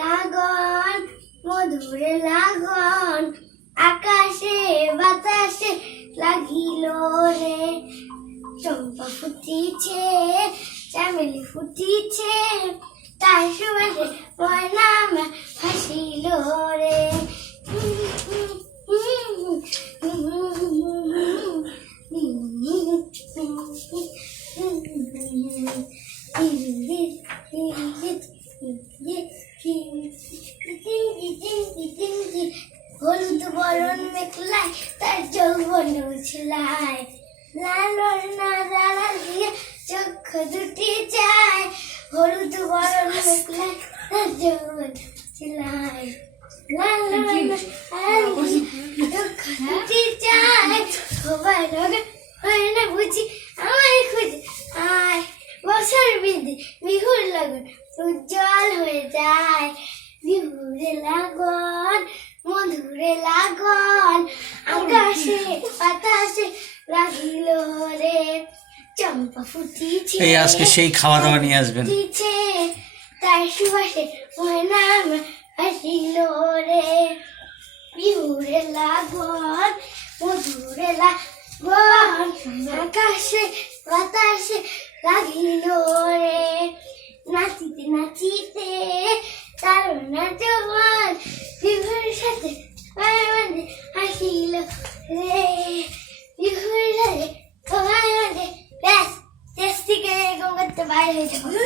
Lagoon, মধুরে lagoon, আকাশে, বাতাসে লাগিল রে। চম্পা ফুটিছে, চামেলি ফুটিছে তার সুবাসে ময়নাম হাসিল রে। হলুদ বরণ মেঘলায় তার যৌবন উছলায়। লাল না দাঁড়া দিয়ে চক্ষু দুটি চায় হলুদ বরণ মেঘলায় তার যৌবন উছলায়। লাল চক্ষু দুটি চায় সবাই হয় না বুঝি আমায় খুঁজি আয়। বছর বিধি বিহুর লগন উজ্জ্বল হয়ে যায়। লাগন মধুরে লাগন আকাশে বাতাসে লাগিল রে। চম্পা ফুটিছে এই আজকে সেই খাওয়া দাওয়া নিয়ে আসবেন। ফুটিছে তার সুবাসে ময়নাম হাসিল রে। বিহুরে লাগন মধুরে লাগন আকাশে বাতাসে লাগিল 爱吃巧克